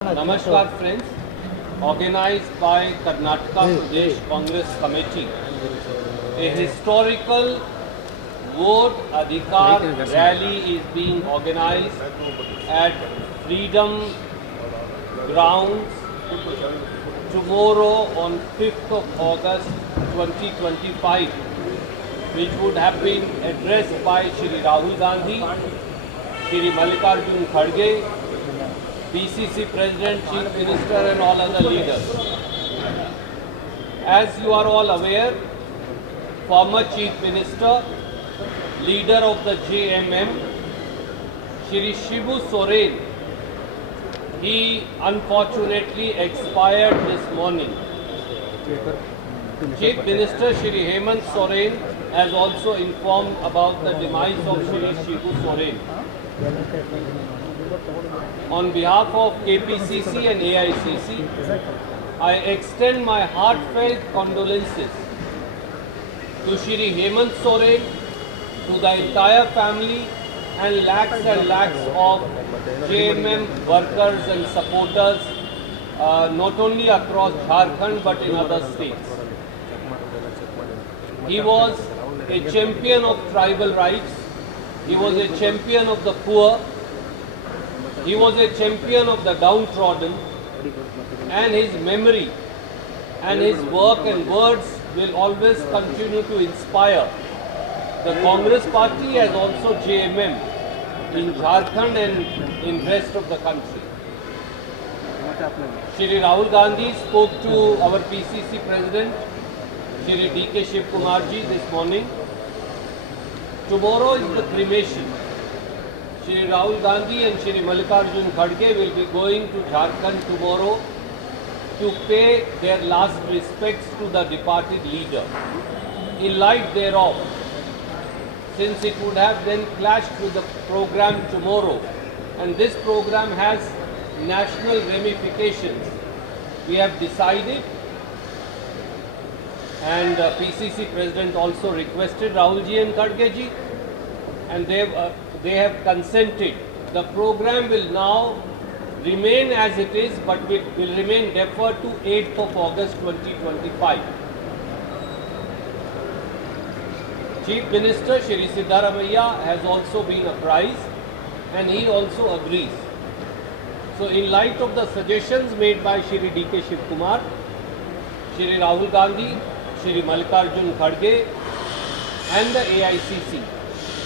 नमस्कार friends organised by Karnataka Pradesh Congress committee a historical vote Adhikar rally is being organised at Freedom Ground tomorrow on fifth of August 2025 which would have been addressed by Shri Rahul Gandhi Shri Mallikarjun खड़गे PCC President, Chief Minister and all other leaders. As you are all aware, former Chief Minister, leader of the JMM, Shri Shibu Soren, he unfortunately expired this morning. Chief Minister Shri Hemant Soren has also informed about the demise of Shri Shibu Soren. On behalf of KPCC and AICC, I extend my heartfelt condolences to Shri Hemant Soren, to the entire family and lakhs and lakhs of JMM workers and supporters, uh, not only across Jharkhand but in other states. He was a champion of tribal rights. He was a champion of the poor. He was a champion of the downtrodden. And his memory and his work and words will always continue to inspire the Congress party as also JMM in Jharkhand and in rest of the country. Shri Rahul Gandhi spoke to our PCC president, Shri DK Shiv Kumar ji this morning. Tomorrow is the cremation. Shri Rahul Gandhi and Shri Mallikarjun Kharge will be going to Jharkhand tomorrow to pay their last respects to the departed leader. In light thereof, since it would have then clashed with the program tomorrow, and this program has national ramifications, we have decided and uh, PCC President also requested Rahulji and Kharge and they uh, they have consented. The program will now remain as it is but will, will remain deferred to 8th of August 2025. Chief Minister Shri Siddharamaiah has also been apprised and he also agrees. So in light of the suggestions made by Shri DK Shiv Kumar, Shri Rahul Gandhi, Shri Mallikarjun Kharge and the AICC,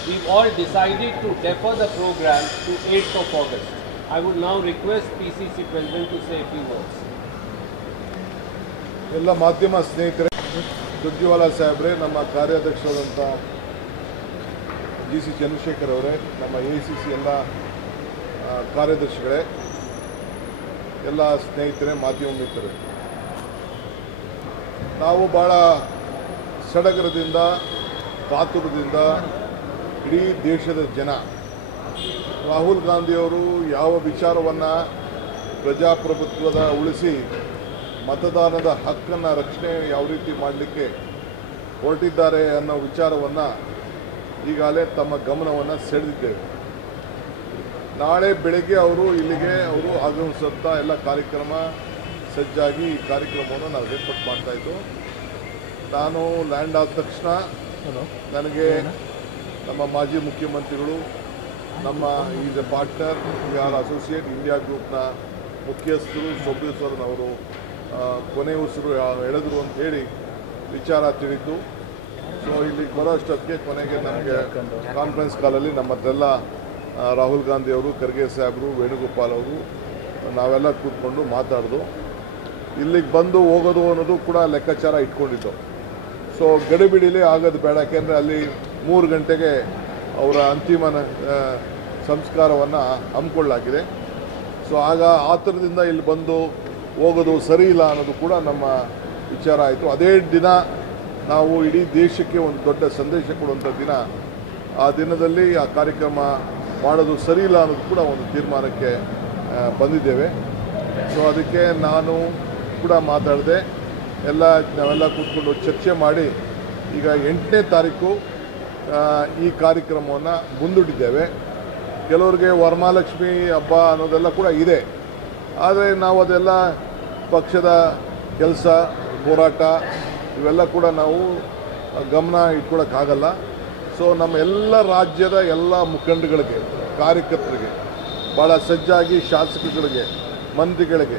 we've all decided to defer the program to 8th of August. I would now request PCC President to say a few words. ಎಲ್ಲ ಮಾಧ್ಯಮ ಸ್ನೇಹಿತರೆ, ಸುರ್ಜಿವಾಲ ಸಾಹೇಬ್ರೆ, ನಮ್ಮ ಕಾರ್ಯಾಧ್ಯಕ್ಷರಾದಂಥ G C Chandrashekhar ಅವರೇ, ನಮ್ಮ A C C ಎಲ್ಲ ಕಾರ್ಯದರ್ಶಿಗಳೇ, ಎಲ್ಲ ಸ್ನೇಹಿತರೆ, ಮಾಧ್ಯಮ ಮಿತ್ರರೇ ನಾವು ಭಾಳ ಸಡಗರದಿಂದ, ಕಾತುರದಿಂದ ಇಡೀ ದೇಶದ ಜನ ರಾಹುಲ್ ಗಾಂಧಿಯವರು ಯಾವ ವಿಚಾರವನ್ನು ಪ್ರಜಾಪ್ರಭುತ್ವದ ಉಳಿಸಿ ಮತದಾನದ ಹಕ್ಕನ್ನು ರಕ್ಷಣೆ ಯಾವ ರೀತಿ ಮಾಡಲಿಕ್ಕೆ ಹೊರಟಿದ್ದಾರೆ ಅನ್ನೋ ವಿಚಾರವನ್ನು ಈಗಾಗಲೇ ತಮ್ಮ ಗಮನವನ್ನು ಸೆಳೆದಿದ್ದೇವೆ. ನಾಳೆ ಬೆಳಗ್ಗೆ ಅವರು ಇಲ್ಲಿಗೆ ಅವರು ಆಗಮಿಸುವಂಥ ಎಲ್ಲ ಕಾರ್ಯಕ್ರಮ ಸಜ್ಜಾಗಿ ಈ ಕಾರ್ಯಕ್ರಮವನ್ನು ನಾವು ಏರ್ಪಾಟ್ ಮಾಡ್ತಾ ಇದ್ದು. ನಾನು ಲ್ಯಾಂಡ್ ಆದ ತಕ್ಷಣ ನನಗೆ ನಮ್ಮ ಮಾಜಿ ಮುಖ್ಯಮಂತ್ರಿಗಳು, ನಮ್ಮ is a partner, we are associate, India ಗ್ರೂಪ್ನ ಮುಖ್ಯಸ್ಥರು ಸೊಬ್ಬೇಶ್ವರನ್ ಅವರು ಕೊನೆ ಉಸಿರು ಎಳೆದರು ಅಂತ ಹೇಳಿ ವಿಚಾರ ತಿಳಿತು ಸೊ ಇಲ್ಲಿ ಬರೋ ಅಷ್ಟೊತ್ತಿಗೆ ಕೊನೆಗೆ ನಮಗೆ ಕಾನ್ಫರೆನ್ಸ್ ಕಾಲಲ್ಲಿ ನಮ್ಮ ಹತ್ರೆಲ್ಲ ರಾಹುಲ್ ಗಾಂಧಿ ಅವರು, ಖರ್ಗೆ ಸಾಹೇಬರು, ವೇಣುಗೋಪಾಲ್ ಅವರು, ನಾವೆಲ್ಲ ಕೂತ್ಕೊಂಡು ಮಾತಾಡ್ದು, ಇಲ್ಲಿಗೆ ಬಂದು ಹೋಗೋದು ಅನ್ನೋದು ಕೂಡ ಲೆಕ್ಕಾಚಾರ ಇಟ್ಕೊಂಡಿದ್ದು. ಸೊ ಗಡಿಬಿಡಿಲಿ ಆಗೋದು ಬೇಡ, ಯಾಕೆಂದರೆ ಅಲ್ಲಿ ಮೂರು ಗಂಟೆಗೆ ಅವರ ಅಂತಿಮ ಸಂಸ್ಕಾರವನ್ನು ಹಮ್ಮಿಕೊಳ್ಳಲಾಗಿದೆ. ಸೊ ಆಗ ಆತರದಿಂದ ಇಲ್ಲಿ ಬಂದು ಹೋಗೋದು ಸರಿ ಇಲ್ಲ ಅನ್ನೋದು ಕೂಡ ನಮ್ಮ ವಿಚಾರ ಆಯಿತು. ಅದೇ ದಿನ ನಾವು ಇಡೀ ದೇಶಕ್ಕೆ ಒಂದು ದೊಡ್ಡ ಸಂದೇಶ ಕೊಡುವಂಥ ದಿನ. ಆ ದಿನದಲ್ಲಿ ಆ ಕಾರ್ಯಕ್ರಮ ಮಾಡೋದು ಸರಿ ಇಲ್ಲ ಅನ್ನೋದು ಕೂಡ ಒಂದು ತೀರ್ಮಾನಕ್ಕೆ ಬಂದಿದ್ದೇವೆ. ಸೊ ಅದಕ್ಕೆ ನಾನು ಕೂಡ ಮಾತಾಡಿದೆ. ಎಲ್ಲ, ನಾವೆಲ್ಲ ಕೂತ್ಕೊಂಡು ಚರ್ಚೆ ಮಾಡಿ ಈಗ ಎಂಟನೇ ತಾರೀಕು ಈ ಕಾರ್ಯಕ್ರಮವನ್ನು ಮುಂದೂಡಿದ್ದೇವೆ. ಕೆಲವರಿಗೆ ವರಮಹಾಲಕ್ಷ್ಮಿ ಹಬ್ಬ ಅನ್ನೋದೆಲ್ಲ ಕೂಡ ಇದೆ. ಆದರೆ ನಾವು ಅದೆಲ್ಲ ಪಕ್ಷದ ಕೆಲಸ, ಹೋರಾಟ, ಇವೆಲ್ಲ ಕೂಡ ನಾವು ಗಮನ ಇಟ್ಕೊಳಕ್ಕಾಗಲ್ಲ. ಸೊ ನಮ್ಮ ಎಲ್ಲ ರಾಜ್ಯದ ಎಲ್ಲ ಮುಖಂಡಗಳಿಗೆ, ಕಾರ್ಯಕರ್ತರಿಗೆ ಭಾಳ ಸಜ್ಜಾಗಿ ಶಾಸಕಗಳಿಗೆ, ಮಂತ್ರಿಗಳಿಗೆ,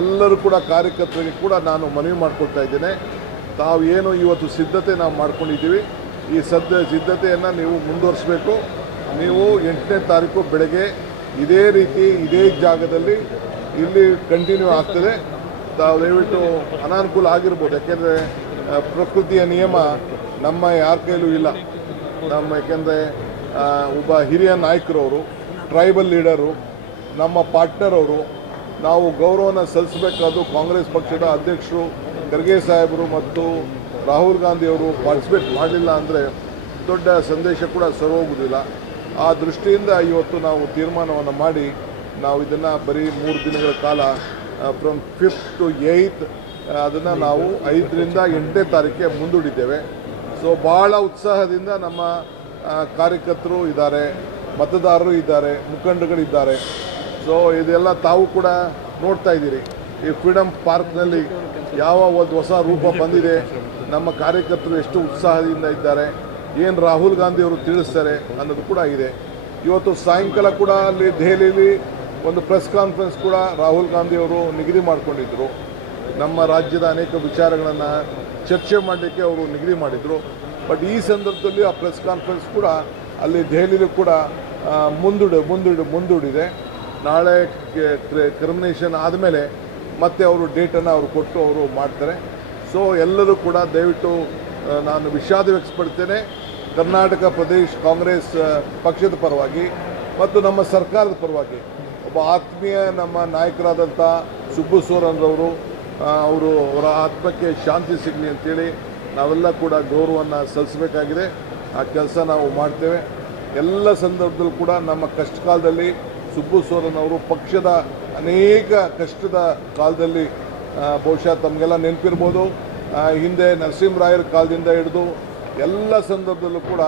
ಎಲ್ಲರೂ ಕೂಡ ಕಾರ್ಯಕರ್ತರಿಗೆ ಕೂಡ ನಾನು ಮನವಿ ಮಾಡ್ಕೊಳ್ತಾ ಇದ್ದೇನೆ. ತಾವು ಏನು ಇವತ್ತು ಸಿದ್ಧತೆ ನಾವು ಮಾಡ್ಕೊಂಡಿದ್ದೀವಿ. ಈ ಸದ್ಯ ಸಿದ್ಧತೆಯನ್ನು ನೀವು ಮುಂದುವರಿಸಬೇಕು. ನೀವು ಎಂಟನೇ ತಾರೀಕು ಬೆಳಗ್ಗೆ ಇದೇ ರೀತಿ ಇದೇ ಜಾಗದಲ್ಲಿ ಇಲ್ಲಿ ಕಂಟಿನ್ಯೂ ಆಗ್ತದೆ. ತಾವು ದಯವಿಟ್ಟು ಅನಾನುಕೂಲ ಆಗಿರ್ಬೋದು. ಯಾಕೆಂದರೆ ಪ್ರಕೃತಿಯ ನಿಯಮ ನಮ್ಮ ಯಾರ ಕೈಲೂ ಇಲ್ಲ. ನಮ್ಮ ಯಾಕೆಂದರೆ ಒಬ್ಬ ಹಿರಿಯ ನಾಯಕರವರು ಟ್ರೈಬಲ್ ಲೀಡರು ನಮ್ಮ ಪಾರ್ಟ್ನರ್ ಅವರು, ನಾವು ಗೌರವನ ಸಲ್ಲಿಸಬೇಕಾದ್ದು ಕಾಂಗ್ರೆಸ್ ಪಕ್ಷದ ಅಧ್ಯಕ್ಷರು, ಖರ್ಗೆ ಸಾಹೇಬರು ಮತ್ತು ರಾಹುಲ್ ಗಾಂಧಿ ಅವರು ಪಾರ್ಟಿಸಿಪೇಟ್ ಮಾಡಲಿಲ್ಲ ಅಂದರೆ ದೊಡ್ಡ ಸಂದೇಶ ಕೂಡ ಸರೋಗುವುದಿಲ್ಲ ಆ ದೃಷ್ಟಿಯಿಂದ ಇವತ್ತು ನಾವು ತೀರ್ಮಾನವನ್ನು ಮಾಡಿ ನಾವು ಇದನ್ನು ಬರೀ ಮೂರು ದಿನಗಳ ಕಾಲ ಫ್ರಮ್ ಫಿಫ್ತ್ ಟು ಏಯ್ತ್ ಅದನ್ನು ನಾವು ಐದರಿಂದ ಎಂಟನೇ ತಾರೀಕಿಗೆ ಮುಂದೂಡಿದ್ದೇವೆ. ಸೊ ಭಾಳ ಉತ್ಸಾಹದಿಂದ ನಮ್ಮ ಕಾರ್ಯಕರ್ತರು ಇದ್ದಾರೆ, ಮತದಾರರು ಇದ್ದಾರೆ ಮುಖಂಡಗಳಿದ್ದಾರೆ ಸೊ ಇದೆಲ್ಲ ತಾವು ಕೂಡ ನೋಡ್ತಾ ಇದ್ದೀರಿ. ಈ ಫ್ರೀಡಮ್ ಪಾರ್ಕ್ನಲ್ಲಿ ಯಾವ ಒಂದು ಹೊಸ ರೂಪ ಬಂದಿದೆ ನಮ್ಮ ಕಾರ್ಯಕರ್ತರು ಎಷ್ಟು ಉತ್ಸಾಹದಿಂದ ಇದ್ದಾರೆ, ಏನು ರಾಹುಲ್ ಗಾಂಧಿ ಅವರು ತಿಳಿಸ್ತಾರೆ ಅನ್ನೋದು ಕೂಡ ಇದೆ. ಇವತ್ತು ಸಾಯಂಕಾಲ ಕೂಡ ಅಲ್ಲಿ ದೆಹಲಿಯಲ್ಲಿ ಒಂದು ಪ್ರೆಸ್ ಕಾನ್ಫರೆನ್ಸ್ ಕೂಡ ರಾಹುಲ್ ಗಾಂಧಿ ಅವರು ನಿಗದಿ ಮಾಡಿಕೊಂಡಿದ್ದರು ನಮ್ಮ ರಾಜ್ಯದ ಅನೇಕ ವಿಚಾರಗಳನ್ನು ಚರ್ಚೆ ಮಾಡಲಿಕ್ಕೆ ಅವರು ನಿಗದಿ ಮಾಡಿದರು. ಬಟ್ ಈ ಸಂದರ್ಭದಲ್ಲಿ ಆ ಪ್ರೆಸ್ ಕಾನ್ಫರೆನ್ಸ್ ಕೂಡ ಅಲ್ಲಿ ದೆಹಲಿಯಲ್ಲಿ ಕೂಡ ಮುಂದೂಡ ಮುಂದೂಡಿ ಮುಂದೂಡಿ, ಮುಂದೂಡಿದೆ. ನಾಳೆ ಕ್ರಿಮಿನೇಷನ್ ಆದಮೇಲೆ ಮತ್ತೆ ಅವರು ಡೇಟನ್ನು ಅವರು ಕೊಟ್ಟು ಅವರು ಮಾಡ್ತಾರೆ. ಸೊ ಎಲ್ಲರೂ ಕೂಡ ದಯವಿಟ್ಟು ನಾನು ವಿಷಾದ ವ್ಯಕ್ತಪಡ್ತೇನೆ ಕರ್ನಾಟಕ ಪ್ರದೇಶ್ ಕಾಂಗ್ರೆಸ್ ಪಕ್ಷದ ಪರವಾಗಿ ಮತ್ತು ನಮ್ಮ ಸರ್ಕಾರದ ಪರವಾಗಿ. ಒಬ್ಬ ಆತ್ಮೀಯ ನಮ್ಮ ನಾಯಕರಾದಂಥ ಸುಬ್ಬು ಸೋರನ್ರವರು ಅವರು ಅವರ ಆತ್ಮಕ್ಕೆ ಶಾಂತಿ ಸಿಗಲಿ ಅಂತೇಳಿ ನಾವೆಲ್ಲ ಕೂಡ ಗೌರವವನ್ನು ಸಲ್ಲಿಸಬೇಕಾಗಿದೆ. ಆ ಕೆಲಸ ನಾವು ಮಾಡ್ತೇವೆ. ಎಲ್ಲ ಸಂದರ್ಭದಲ್ಲೂ ಕೂಡ ನಮ್ಮ ಕಷ್ಟ ಕಾಲದಲ್ಲಿ ಸುಬ್ಬು ಸೋರನ್ ಅವರು ಪಕ್ಷದ ಅನೇಕ ಕಷ್ಟದ ಕಾಲದಲ್ಲಿ ಬಹುಶಃ ತಮಗೆಲ್ಲ ನೆನಪಿರ್ಬೋದು. ಹಿಂದೆ ನರಸಿಂಹರಾಯರ ಕಾಲದಿಂದ ಹಿಡಿದು ಎಲ್ಲ ಸಂದರ್ಭದಲ್ಲೂ ಕೂಡ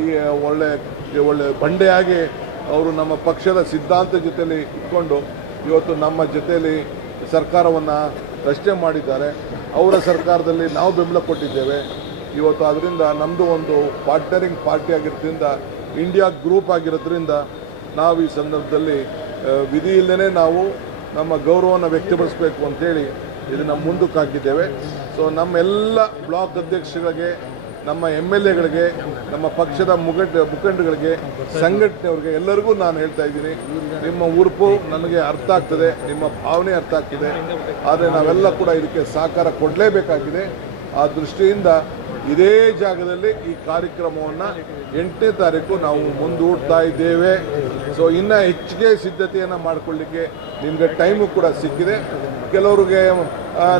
ಈ ಒಳ್ಳೆ ಒಳ್ಳೆ ಬಂಡೆಯಾಗಿ ಅವರು ನಮ್ಮ ಪಕ್ಷದ ಸಿದ್ಧಾಂತ ಜೊತೆಯಲ್ಲಿ ಇಟ್ಕೊಂಡು ಇವತ್ತು ನಮ್ಮ ಜೊತೆಯಲ್ಲಿ ಸರ್ಕಾರವನ್ನು ರಚನೆ ಮಾಡಿದ್ದಾರೆ. ಅವರ ಸರ್ಕಾರದಲ್ಲಿ ನಾವು ಬೆಂಬಲ ಕೊಟ್ಟಿದ್ದೇವೆ. ಇವತ್ತು ಅದರಿಂದ ನಮ್ಮದು ಒಂದು ಪಾರ್ಟ್ನರಿಂಗ್ ಪಾರ್ಟಿ ಆಗಿರೋದ್ರಿಂದ ಇಂಡಿಯಾ ಗ್ರೂಪ್ ಆಗಿರೋದ್ರಿಂದ ನಾವು ಈ ಸಂದರ್ಭದಲ್ಲಿ ವಿಧಿ ಇಲ್ಲದೇ ನಾವು ನಮ್ಮ ಗೌರವವನ್ನು ವ್ಯಕ್ತಪಡಿಸಬೇಕು ಅಂತೇಳಿ ಇದನ್ನು ಮುಂದಕ್ಕೆ ಹಾಕಿದ್ದೇವೆ. ಸೊ ನಮ್ಮೆಲ್ಲ ಬ್ಲಾಕ್ ಅಧ್ಯಕ್ಷಗಳಿಗೆ ನಮ್ಮ ಎಂ ಎಲ್ ಎಗಳಿಗೆ, ನಮ್ಮ ಪಕ್ಷದ ಮುಖಂಡ, ಮುಖಂಡಗಳಿಗೆ, ಸಂಘಟನೆಯವ್ರಿಗೆ ಎಲ್ಲರಿಗೂ ನಾನು ಹೇಳ್ತಾ ಇದ್ದೀನಿ, ನಿಮ್ಮ ಉರುಪು ನನಗೆ ಅರ್ಥ ಆಗ್ತದೆ, ನಿಮ್ಮ ಭಾವನೆ ಅರ್ಥ ಆಗ್ತದೆ. ಆದರೆ ನಾವೆಲ್ಲ ಕೂಡ ಇದಕ್ಕೆ ಸಹಕಾರ ಕೊಡಲೇಬೇಕಾಗಿದೆ. ಆ ದೃಷ್ಟಿಯಿಂದ ಇದೇ ಜಾಗದಲ್ಲಿ ಈ ಕಾರ್ಯಕ್ರಮವನ್ನು ಎಂಟನೇ ತಾರೀಕು ನಾವು ಮುಂದೂಡ್ತಾ ಇದ್ದೇವೆ. ಸೊ ಇನ್ನು ಹೆಚ್ಚಿಗೆ ಸಿದ್ಧತೆಯನ್ನು ಮಾಡಿಕೊಳ್ಳಿಕ್ಕೆ ನಿಮಗೆ ಟೈಮು ಕೂಡ ಸಿಕ್ಕಿದೆ. ಕೆಲವರಿಗೆ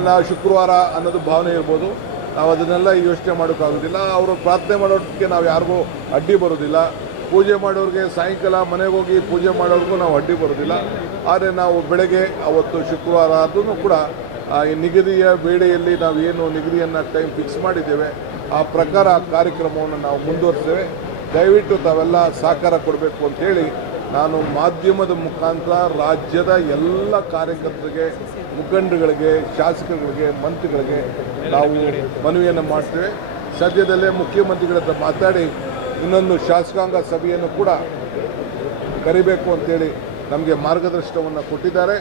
ನಾ ಶುಕ್ರವಾರ ಅನ್ನೋದು ಭಾವನೆ ಇರ್ಬೋದು. ನಾವು ಅದನ್ನೆಲ್ಲ ಯೋಚನೆ ಮಾಡೋಕ್ಕಾಗೋದಿಲ್ಲ. ಅವರು ಪ್ರಾರ್ಥನೆ ಮಾಡೋದಕ್ಕೆ ನಾವು ಯಾರಿಗೂ ಅಡ್ಡಿ ಬರೋದಿಲ್ಲ. ಪೂಜೆ ಮಾಡೋರಿಗೆ ಸಾಯಂಕಾಲ ಮನೆಗೆ ಹೋಗಿ ಪೂಜೆ ಮಾಡೋರಿಗೂ ನಾವು ಅಡ್ಡಿ ಬರೋದಿಲ್ಲ. ಆದರೆ ನಾವು ಬೆಳಗ್ಗೆ, ಅವತ್ತು ಶುಕ್ರವಾರ ಆದ್ರೂ ಕೂಡ ಈ ನಿಗದಿಯ ವೇಳೆಯಲ್ಲಿ ನಾವು ಏನು ನಿಗದಿಯನ್ನು ಟೈಮ್ ಫಿಕ್ಸ್ ಮಾಡಿದ್ದೇವೆ. ಆ ಪ್ರಕಾರ ಕಾರ್ಯಕ್ರಮವನ್ನು ನಾವು ಮುಂದುವರಿಸ್ತೇವೆ ದಯವಿಟ್ಟು ತಾವೆಲ್ಲ ಸಹಕಾರ ಕೊಡಬೇಕು ಅಂತೇಳಿ ನಾನು ಮಾಧ್ಯಮದ ಮುಖಾಂತರ ರಾಜ್ಯದ ಎಲ್ಲ ಕಾರ್ಯಕರ್ತರಿಗೆ ಮುಖಂಡಗಳಿಗೆ ಶಾಸಕರುಗಳಿಗೆ, ಮಂತ್ರಿಗಳಿಗೆ ನಾವು ಮನವಿಯನ್ನು ಮಾಡ್ತೇವೆ. ಸದ್ಯದಲ್ಲೇ ಮುಖ್ಯಮಂತ್ರಿಗಳ ಹತ್ರ ಮಾತಾಡಿ ಇನ್ನೊಂದು ಶಾಸಕಾಂಗ ಸಭೆಯನ್ನು ಕೂಡ ಕರಿಬೇಕು ಅಂತೇಳಿ ನಮಗೆ ಮಾರ್ಗದರ್ಶನವನ್ನು ಕೊಟ್ಟಿದ್ದಾರೆ.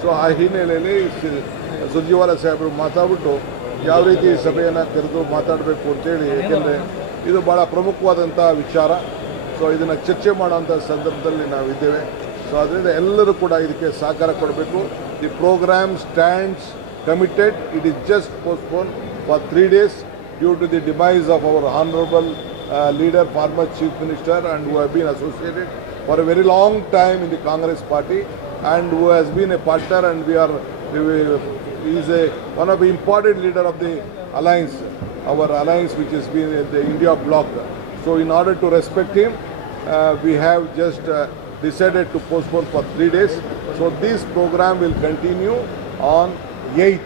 ಸೊ ಆ ಹಿನ್ನೆಲೆಯಲ್ಲಿ ಸುರ್ಜೇವಾಲ ಸಾಹೇಬರು ಮಾತಾಡ್ಬಿಟ್ಟು ಯಾವ ರೀತಿ ಸಭೆಯನ್ನು ಕರೆದು ಮಾತಾಡಬೇಕು ಅಂತೇಳಿ, ಏಕೆಂದರೆ ಇದು ಭಾಳ ಪ್ರಮುಖವಾದಂಥ ವಿಚಾರ. ಸೊ ಇದನ್ನು ಚರ್ಚೆ ಮಾಡೋಂಥ ಸಂದರ್ಭದಲ್ಲಿ ನಾವಿದ್ದೇವೆ. ಸೊ ಅದರಿಂದ ಎಲ್ಲರೂ ಕೂಡ ಇದಕ್ಕೆ ಸಹಕಾರ ಕೊಡಬೇಕು. The programme stands committed it is just postpone for three days due to the demise of our honourable leader former chief minister and who have been associated for a very long time in the Congress party and who has been a partner and we we- he is a one of the important leader of the alliance, our alliance which has been in the India bloc. So, in order to respect him, uh, we have just uh, decided to postpone for three days. So, this program will continue on 8th.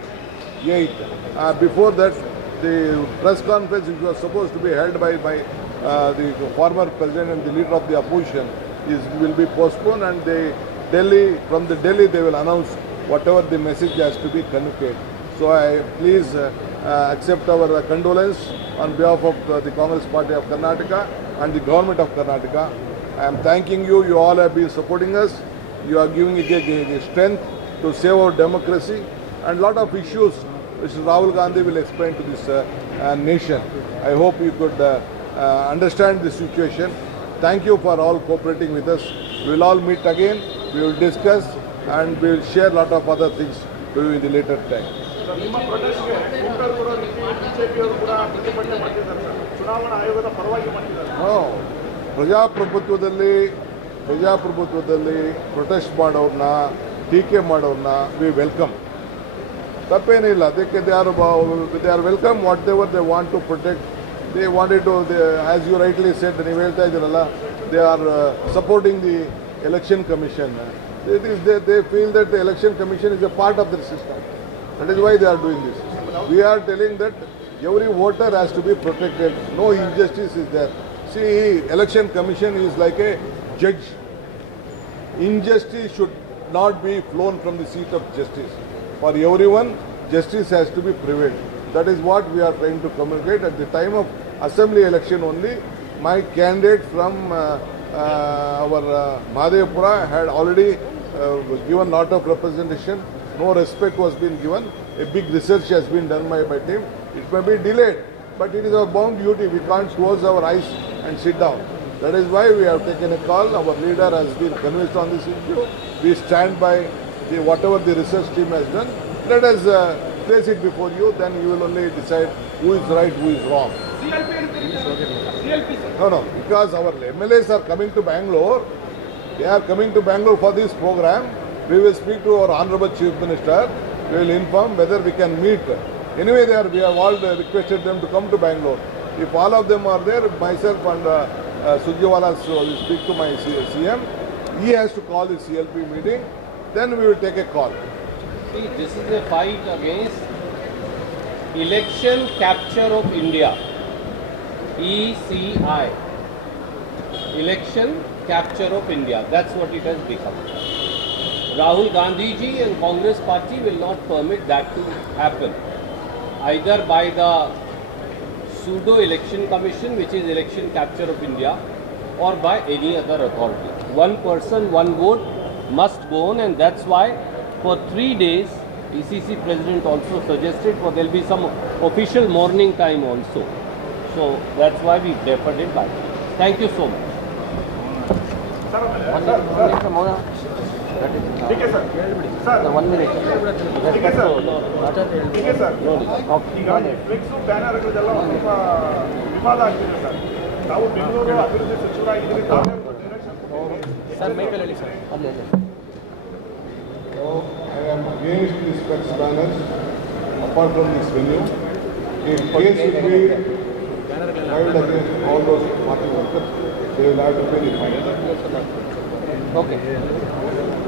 8th. Uh, before that, the press conference which was supposed to be held by, by uh, the former president and the leader of the opposition is will be postponed and the Delhi, from the Delhi they will announce whatever the message has to be conveyed. So I please uh, uh, accept our uh, condolence on behalf of the Congress Party of Karnataka and the government of Karnataka. I am thanking you. You all have been supporting us. You are giving a, strength to save our democracy and lot of issues which Rahul Gandhi will explain to this uh, uh, nation. I hope you could uh, understand the situation. Thank you for all cooperating with us. We will all meet again. We will discuss and we will share lot of other things to you in the later time. ಪ್ರಜಾಪ್ರಭುತ್ವದಲ್ಲಿ ಪ್ರಜಾಪ್ರಭುತ್ವದಲ್ಲಿ protest ಮಾಡೋರನ್ನ ಟೀಕೆ ಮಾಡೋರನ್ನ V welcome ತಪ್ಪೇನಿಲ್ಲ ಅದಕ್ಕೆ they are they are welcome whatever they want to protect they wanted to as you rightly said ನೀವು ಹೇಳ್ತಾ ಇದ್ದೀರಲ್ಲ they are supporting the election commission. It is they, they feel that the election commission is a part of the system. That is why they are doing this. We are telling that every voter has to be protected. No injustice is there. See, election commission is like a judge. Injustice should not be flown from the seat of justice. For everyone, justice has to be prevailed. That is what we are trying to communicate. At the time of assembly election only, my candidate from uh, our uh, Mahadevapura had already uh, given a lot of representation. No respect was being given. A big research has been done by my team. It may be delayed, but it is our bound duty. We can't close our eyes and sit down. That is why we have taken a call. Our leader has been convinced on this issue. We stand by the, whatever the research team has done. Let us uh, place it before you, then you will only decide who is right, who is wrong. No, no, because our MLAs are coming to Bangalore. They are coming to Bangalore for this program. We will speak to our Honorable Chief Minister. We will inform whether we can meet. Anyway, they are, we have all requested them to come to Bangalore. If all of them are there, myself and uh, uh, Sujawala will speak to my CM. He has to call the CLP meeting. Then we will take a call. See, this is a fight against election capture of India. ECI. Election capture of India. That's what it has become. Rahul Gandhi ji and Congress party will not permit that to happen. Either by the pseudo election commission, which is election capture of India, or by any other authority. One person, one vote must go on, and that's why for three days, ECC president also suggested for there will be some official morning time also. So that's why we deferred it back. Thank you so much. Sir ಟೀಕೆ sir sir one minute ಟೀಕೆ sir ಟೀಕೆ sir ನೋಡಿ. ಈಗ flex ಬ್ಯಾನರ್ಗಳೆಲ್ಲ ಒಂದು ಸ್ವಲ್ಪ ವಿವಾದ ಆಗ್ತಿದೆ sir ತಾವು ಬೆಂಗಳೂರು ಅಭಿವೃದ್ಧಿ ಸಚಿವರಾಗಿದ್ದೀರಿ ತಾವೇ ಡೈರೆಕ್ಷನ್ ಸರ್ ಮೈಕಲ್ ಹೇಳಿ ಸರ್ ಅಲ್ಲಿ ಅಲ್ಲಿ So I am against these flex banners apart from this venue. If case should be filed against all those party workers, they will have to pay the fine. Okay